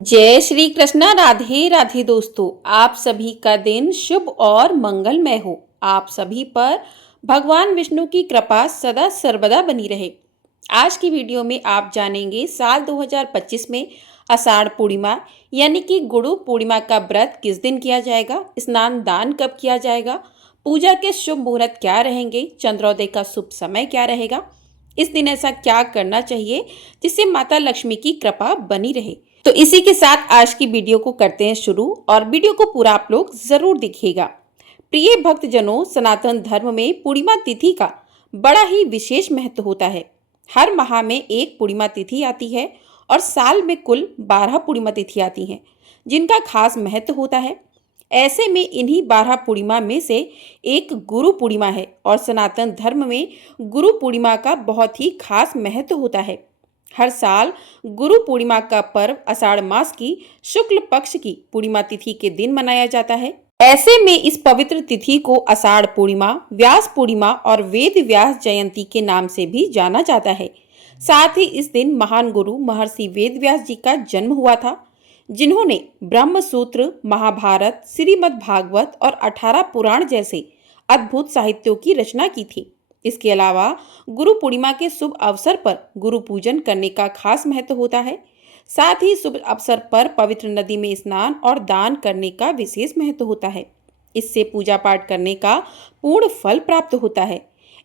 जय श्री कृष्णा। राधे राधे दोस्तों, आप सभी का दिन शुभ और मंगलमय हो। आप सभी पर भगवान विष्णु की कृपा सदा सर्वदा बनी रहे। आज की वीडियो में आप जानेंगे साल 2025 में आषाढ़ पूर्णिमा यानी कि गुरु पूर्णिमा का व्रत किस दिन किया जाएगा, स्नान दान कब किया जाएगा, पूजा के शुभ मुहूर्त क्या रहेंगे, चंद्रोदय का शुभ समय क्या रहेगा, इस दिन ऐसा क्या करना चाहिए जिससे माता लक्ष्मी की कृपा बनी रहे। तो इसी के साथ आज की वीडियो को करते हैं शुरू और वीडियो को पूरा आप लोग जरूर देखिएगा। प्रिय भक्तजनों, सनातन धर्म में पूर्णिमा तिथि का बड़ा ही विशेष महत्व होता है। हर माह में एक पूर्णिमा तिथि आती है और साल में कुल 12 पूर्णिमा तिथि आती हैं, जिनका खास महत्व होता है। ऐसे में इन्हीं 12 पूर्णिमा में से एक गुरु पूर्णिमा है और सनातन धर्म में गुरु पूर्णिमा का बहुत ही खास महत्व होता है। हर साल गुरु पूर्णिमा का पर्व आषाढ़ मास की शुक्ल पक्ष की पूर्णिमा तिथि के दिन मनाया जाता है। ऐसे में इस पवित्र तिथि को आषाढ़ पूर्णिमा, व्यास पूर्णिमा और वेद व्यास जयंती के नाम से भी जाना जाता है। साथ ही इस दिन महान गुरु महर्षि वेद व्यास जी का जन्म हुआ था, जिन्होंने ब्रह्म सूत्र, महाभारत, श्रीमद् भागवत और 18 पुराण जैसे अद्भुत साहित्यों की रचना की थी। इसके अलावा गुरु पूर्णिमा के शुभ अवसर पर गुरु पूजन करने का खास महत्व होता है। साथ ही शुभ अवसर पर पवित्र नदी में स्नान और दान करने का विशेष महत्व होता है। इससे पूजा पाठ करने का पूर्ण फल प्राप्त होता है।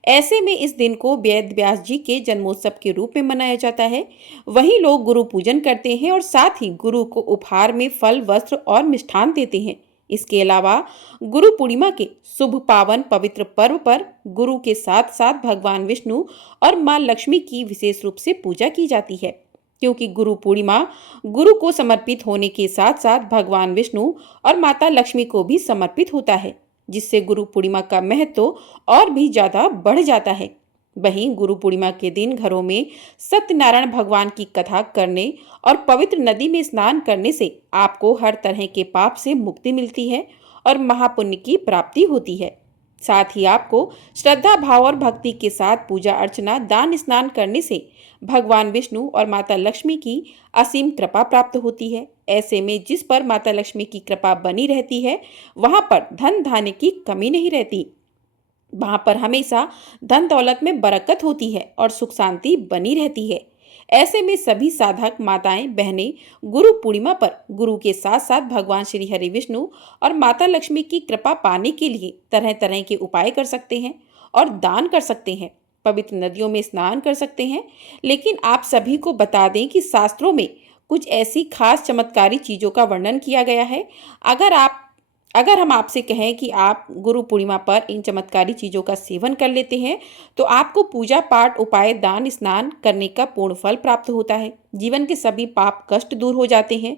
ऐसे में इस दिन को वेद व्यास जी के जन्मोत्सव के रूप में मनाया जाता है। वहीं लोग गुरु पूजन करते हैं और साथ ही गुरु को उपहार में फल, वस्त्र और मिष्ठान देते हैं। इसके अलावा गुरु पूर्णिमा के शुभ पावन पवित्र पर्व पर गुरु के साथ साथ भगवान विष्णु और मां लक्ष्मी की विशेष रूप से पूजा की जाती है, क्योंकि गुरु पूर्णिमा गुरु को समर्पित होने के साथ साथ भगवान विष्णु और माता लक्ष्मी को भी समर्पित होता है, जिससे गुरु पूर्णिमा का महत्व और भी ज्यादा बढ़ जाता है। वहीं गुरु पूर्णिमा के दिन घरों में सत्यनारायण भगवान की कथा करने और पवित्र नदी में स्नान करने से आपको हर तरह के पाप से मुक्ति मिलती है और महापुण्य की प्राप्ति होती है। साथ ही आपको श्रद्धा भाव और भक्ति के साथ पूजा अर्चना, दान स्नान करने से भगवान विष्णु और माता लक्ष्मी की असीम कृपा प्राप्त होती है। ऐसे में जिस पर माता लक्ष्मी की कृपा बनी रहती है, वहां पर धन धान्य की कमी नहीं रहती। वहां पर हमेशा धन दौलत में बरकत होती है और सुख शांति बनी रहती है। ऐसे में सभी साधक माताएं बहनें गुरु पूर्णिमा पर गुरु के साथ साथ भगवान श्री हरि विष्णु और माता लक्ष्मी की कृपा पाने के लिए तरह तरह के उपाय कर सकते हैं और दान कर सकते हैं, पवित्र नदियों में स्नान कर सकते हैं। लेकिन आप सभी को बता दें कि शास्त्रों में कुछ ऐसी खास चमत्कारी चीजों का वर्णन किया गया है। अगर हम आपसे कहें कि आप गुरु पूर्णिमा पर इन चमत्कारी चीजों का सेवन कर लेते हैं, तो आपको पूजा पाठ, उपाय, दान स्नान करने का पूर्ण फल प्राप्त होता है। जीवन के सभी पाप कष्ट दूर हो जाते हैं,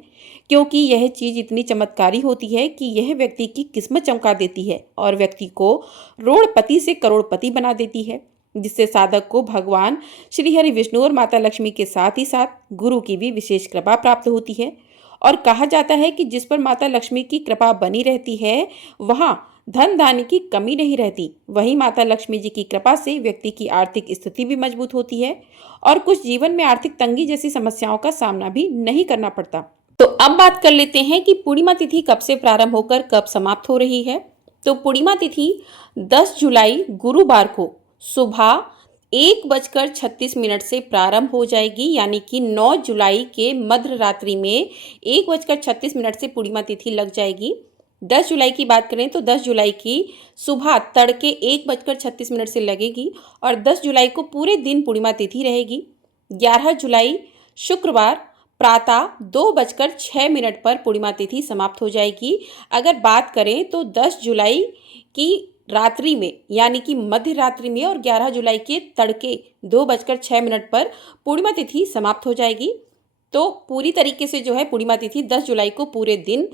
क्योंकि यह चीज इतनी चमत्कारी होती है कि यह व्यक्ति की किस्मत चमका देती है और व्यक्ति को रोड़पति से करोड़पति बना देती है, जिससे साधक को भगवान श्री हरि विष्णु और माता लक्ष्मी के साथ ही साथ गुरु की भी विशेष कृपा प्राप्त होती है। और कहा जाता है कि जिस पर माता लक्ष्मी की कृपा बनी रहती है, वहां धन धान्य की कमी नहीं रहती। वहीं माता लक्ष्मी जी की कृपा से व्यक्ति की आर्थिक स्थिति भी मजबूत होती है और कुछ जीवन में आर्थिक तंगी जैसी समस्याओं का सामना भी नहीं करना पड़ता। तो अब बात कर लेते हैं कि पूर्णिमा तिथि कब से प्रारंभ होकर कब समाप्त हो रही है। तो पूर्णिमा तिथि 10 जुलाई गुरुवार को सुबह 1:36 से प्रारंभ हो जाएगी, यानी कि 9 जुलाई के मध्य रात्रि में 1:36 से पूर्णिमा तिथि लग जाएगी। 10 जुलाई की बात करें तो 10 जुलाई की सुबह तड़के 1:36 से लगेगी और 10 जुलाई को पूरे दिन पूर्णिमा तिथि रहेगी। 11 जुलाई शुक्रवार प्रातः 2:06 पर पूर्णिमा तिथि समाप्त हो जाएगी। अगर बात करें तो 10 जुलाई की रात्रि में यानी कि मध्य रात्रि में और 11 जुलाई के तड़के 2:06 पर पूर्णिमा तिथि समाप्त हो जाएगी। तो पूरी तरीके से जो है पूर्णिमा तिथि 10 जुलाई को पूरे दिन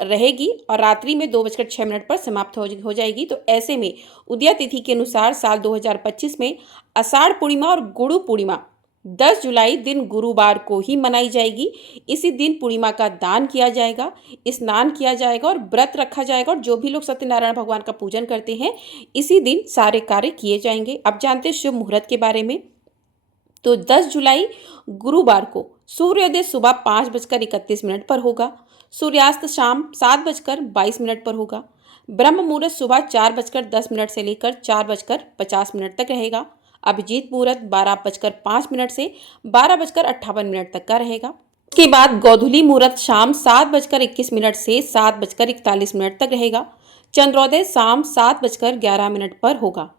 रहेगी और रात्रि में 2:06 पर समाप्त हो जाएगी। तो ऐसे में उदया तिथि के अनुसार साल 2025 में आषाढ़ पूर्णिमा और गुरु पूर्णिमा 10 जुलाई दिन गुरुवार को ही मनाई जाएगी। इसी दिन पूर्णिमा का दान किया जाएगा, स्नान किया जाएगा और व्रत रखा जाएगा और जो भी लोग सत्यनारायण भगवान का पूजन करते हैं, इसी दिन सारे कार्य किए जाएंगे। अब जानते हैं शुभ मुहूर्त के बारे में। तो 10 जुलाई गुरुवार को सूर्योदय सुबह 5:31 पर होगा। सूर्यास्त शाम 7:22 पर होगा। ब्रह्म मुहूर्त सुबह 4:10 से लेकर 4:50 तक रहेगा। अभिजीत मुहूर्त 12:05 से 12:58 तक का रहेगा। उसके बाद गोधूली मुहूर्त शाम 7:21 से 7:41 तक रहेगा। चंद्रोदय शाम 7:11 पर होगा।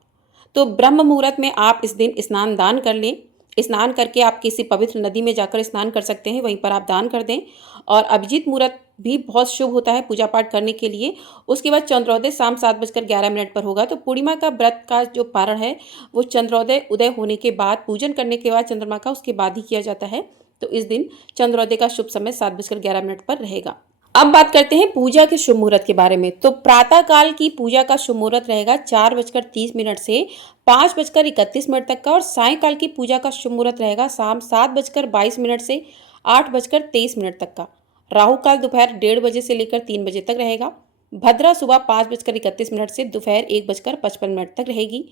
तो ब्रह्म मुहूर्त में आप इस दिन स्नान दान कर लें। स्नान करके आप किसी पवित्र नदी में जाकर स्नान कर सकते हैं, वहीं पर आप दान कर दें। और अभिजीत मुहूर्त भी बहुत शुभ होता है पूजा पाठ करने के लिए। उसके बाद चंद्रोदय शाम 7:11 पर होगा। तो पूर्णिमा का व्रत का जो पारण है वो चंद्रोदय उदय होने के बाद, पूजन करने के बाद चंद्रमा का, उसके बाद ही किया जाता है। तो इस दिन चंद्रोदय का शुभ समय 7:11 पर रहेगा। अब बात करते हैं पूजा के शुभ मुहूर्त के बारे में। तो प्रातः काल की पूजा का शुभ मुहूर्त रहेगा 4:30 से 5:31 तक का। और सायंकाल की पूजा का शुभ मुहूर्त रहेगा शाम 7:22 से 8:23 तक का। राहु काल दोपहर 1:30 से लेकर 3 बजे तक रहेगा। भद्रा सुबह 5:31 से दोपहर 1:55 तक रहेगी।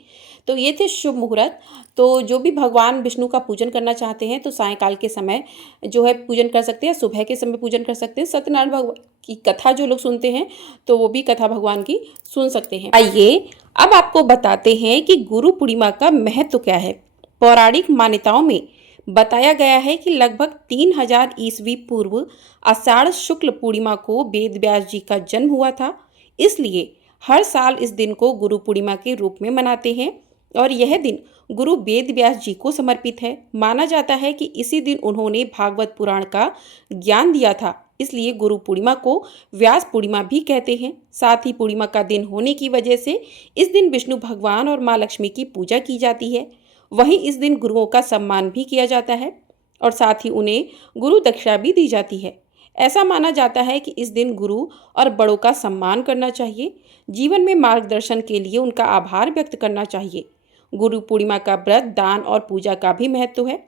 तो ये थे शुभ मुहूर्त। तो जो भी भगवान विष्णु का पूजन करना चाहते हैं तो सायंकाल के समय जो है पूजन कर सकते हैं, सुबह के समय पूजन कर सकते हैं। सत्यनारायण भगवान की कथा जो लोग सुनते हैं तो वो भी कथा भगवान की सुन सकते हैं। आइए अब आपको बताते हैं कि गुरु पूर्णिमा का महत्व क्या है। पौराणिक मान्यताओं में बताया गया है कि लगभग 3000 ईस्वी पूर्व आषाढ़ शुक्ल पूर्णिमा को वेद व्यास जी का जन्म हुआ था। इसलिए हर साल इस दिन को गुरु पूर्णिमा के रूप में मनाते हैं और यह दिन गुरु वेद व्यास जी को समर्पित है। माना जाता है कि इसी दिन उन्होंने भागवत पुराण का ज्ञान दिया था, इसलिए गुरु पूर्णिमा को व्यास पूर्णिमा भी कहते हैं। साथ ही पूर्णिमा का दिन होने की वजह से इस दिन विष्णु भगवान और माँ लक्ष्मी की पूजा की जाती है। वहीं इस दिन गुरुओं का सम्मान भी किया जाता है और साथ ही उन्हें गुरु दक्षिणा भी दी जाती है। ऐसा माना जाता है कि इस दिन गुरु और बड़ों का सम्मान करना चाहिए। जीवन में मार्गदर्शन के लिए उनका आभार व्यक्त करना चाहिए। गुरु पूर्णिमा का व्रत, दान और पूजा का भी महत्व है।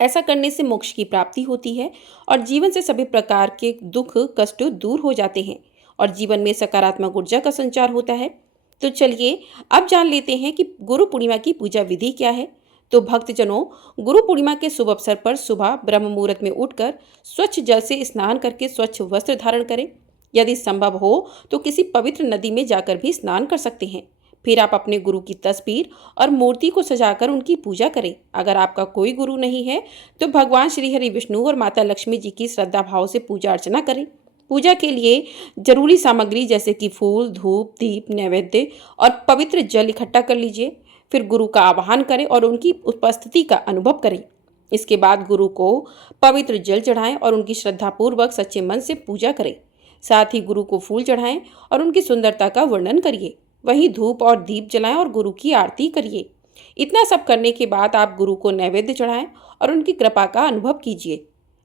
ऐसा करने से मोक्ष की प्राप्ति होती है और जीवन से सभी प्रकार के दुख कष्ट दूर हो जाते हैं और जीवन में सकारात्मक ऊर्जा का संचार होता है। तो चलिए अब जान लेते हैं कि गुरु पूर्णिमा की पूजा विधि क्या है। तो भक्तजनों, गुरु पूर्णिमा के शुभ अवसर पर सुबह ब्रह्म मुहूर्त में उठकर स्वच्छ जल से स्नान करके स्वच्छ वस्त्र धारण करें। यदि संभव हो तो किसी पवित्र नदी में जाकर भी स्नान कर सकते हैं। फिर आप अपने गुरु की तस्वीर और मूर्ति को सजाकर उनकी पूजा करें। अगर आपका कोई गुरु नहीं है तो भगवान श्री हरि विष्णु और माता लक्ष्मी जी की श्रद्धा भाव से पूजा अर्चना करें। पूजा के लिए जरूरी सामग्री जैसे कि फूल, धूप, दीप, नैवेद्य और पवित्र जल इकट्ठा कर लीजिए। फिर गुरु का आवाहन करें और उनकी उपस्थिति का अनुभव करें। इसके बाद गुरु को पवित्र जल चढ़ाएं और उनकी श्रद्धापूर्वक सच्चे मन से पूजा करें। साथ ही गुरु को फूल चढ़ाएं और उनकी सुंदरता का वर्णन करिए। वहीं धूप और दीप जलाएं और गुरु की आरती करिए। इतना सब करने के बाद आप गुरु को नैवेद्य चढ़ाएं और उनकी कृपा का अनुभव कीजिए।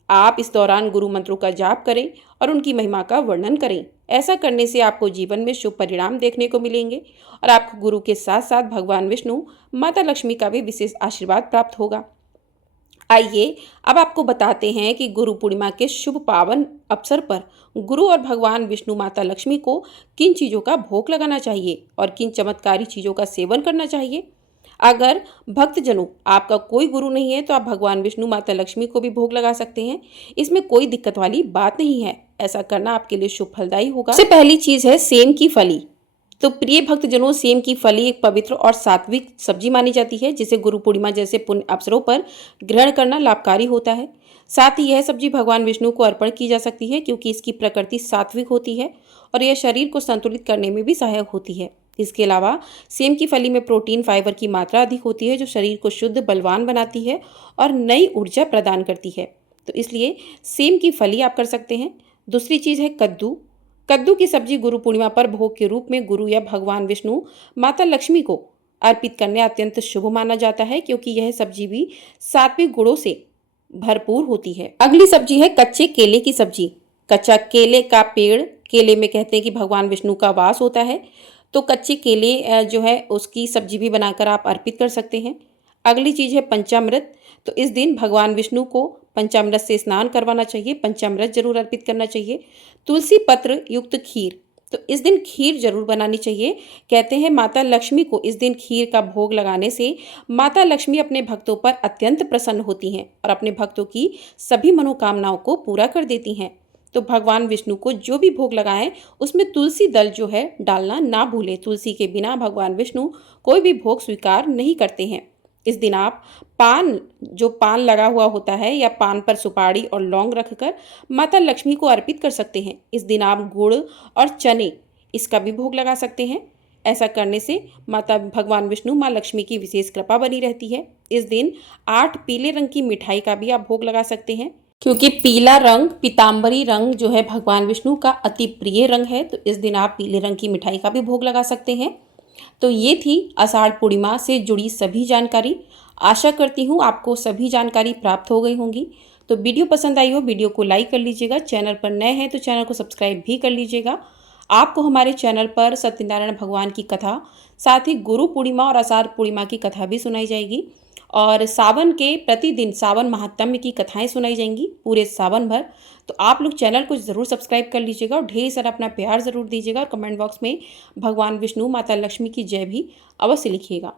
आप इस दौरान गुरु मंत्रों का जाप करें और उनकी महिमा का वर्णन करें। ऐसा करने से आपको जीवन में शुभ परिणाम देखने को मिलेंगे और आपको गुरु के साथ साथ भगवान विष्णु, माता लक्ष्मी का भी विशेष आशीर्वाद प्राप्त होगा। आइए अब आपको बताते हैं कि गुरु पूर्णिमा के शुभ पावन अवसर पर गुरु और भगवान विष्णु, माता लक्ष्मी को किन चीज़ों का भोग लगाना चाहिए और किन चमत्कारी चीज़ों का सेवन करना चाहिए। अगर भक्तजनों आपका कोई गुरु नहीं है तो आप भगवान विष्णु, माता लक्ष्मी को भी भोग लगा सकते हैं। इसमें कोई दिक्कत वाली बात नहीं है। ऐसा करना आपके लिए शुभ फलदायी होगा। सबसे पहली चीज है सेम की फली। तो प्रिय भक्तजनों, सेम की फली एक पवित्र और सात्विक सब्जी मानी जाती है जिसे गुरु पूर्णिमा जैसे पुण्य अवसरों पर ग्रहण करना लाभकारी होता है। साथ ही यह सब्जी भगवान विष्णु को अर्पण की जा सकती है क्योंकि इसकी प्रकृति सात्विक होती है और यह शरीर को संतुलित करने में भी सहायक होती है। इसके अलावा सेम की फली में प्रोटीन, फाइबर की मात्रा अधिक होती है जो शरीर को शुद्ध, बलवान बनाती है और नई ऊर्जा प्रदान करती है। तो इसलिए सेम की फली आप कर सकते हैं। दूसरी चीज़ है कद्दू। कद्दू की सब्जी गुरु पूर्णिमा पर भोग के रूप में गुरु या भगवान विष्णु, माता लक्ष्मी को अर्पित करने अत्यंत शुभ माना जाता है क्योंकि यह सब्जी भी सात्विक गुणों से भरपूर होती है। अगली सब्जी है कच्चे केले की सब्जी। कच्चा केले का पेड़, केले में कहते हैं कि भगवान विष्णु का वास होता है, तो कच्चे केले जो है उसकी सब्जी भी बनाकर आप अर्पित कर सकते हैं। अगली चीज़ है पंचामृत। तो इस दिन भगवान विष्णु को पंचामृत से स्नान करवाना चाहिए, पंचामृत जरूर अर्पित करना चाहिए। तुलसी पत्र युक्त खीर, तो इस दिन खीर जरूर बनानी चाहिए। कहते हैं माता लक्ष्मी को इस दिन खीर का भोग लगाने से माता लक्ष्मी अपने भक्तों पर अत्यंत प्रसन्न होती हैं और अपने भक्तों की सभी मनोकामनाओं को पूरा कर देती हैं। तो भगवान विष्णु को जो भी भोग लगाएं उसमें तुलसी दल जो है डालना ना भूलें। तुलसी के बिना भगवान विष्णु कोई भी भोग स्वीकार नहीं करते हैं। इस दिन आप पान लगा हुआ होता है या पान पर सुपारी और लौंग रखकर माता लक्ष्मी को अर्पित कर सकते हैं। इस दिन आप गुड़ और चने इसका भी भोग लगा सकते हैं। ऐसा करने से माता भगवान विष्णु माँ लक्ष्मी की विशेष कृपा बनी रहती है। इस दिन 8 पीले रंग की मिठाई का भी आप भोग लगा सकते हैं, क्योंकि पीला रंग पीताम्बरी रंग जो है भगवान विष्णु का अति प्रिय रंग है। तो इस दिन आप पीले रंग की मिठाई का भी भोग लगा सकते हैं। तो ये थी आषाढ़ पूर्णिमा से जुड़ी सभी जानकारी। आशा करती हूँ आपको सभी जानकारी प्राप्त हो गई होंगी। तो वीडियो पसंद आई हो वीडियो को लाइक कर लीजिएगा। चैनल पर नए हैं तो चैनल को सब्सक्राइब भी कर लीजिएगा। आपको हमारे चैनल पर सत्यनारायण भगवान की कथा, साथ ही गुरु पूर्णिमा और आषाढ़ पूर्णिमा की कथा भी सुनाई जाएगी और सावन के प्रतिदिन सावन महात्म्य की कथाएं सुनाई जाएंगी पूरे सावन भर। तो आप लोग चैनल को ज़रूर सब्सक्राइब कर लीजिएगा और ढेर सारा अपना प्यार ज़रूर दीजिएगा और कमेंट बॉक्स में भगवान विष्णु माता लक्ष्मी की जय भी अवश्य लिखिएगा।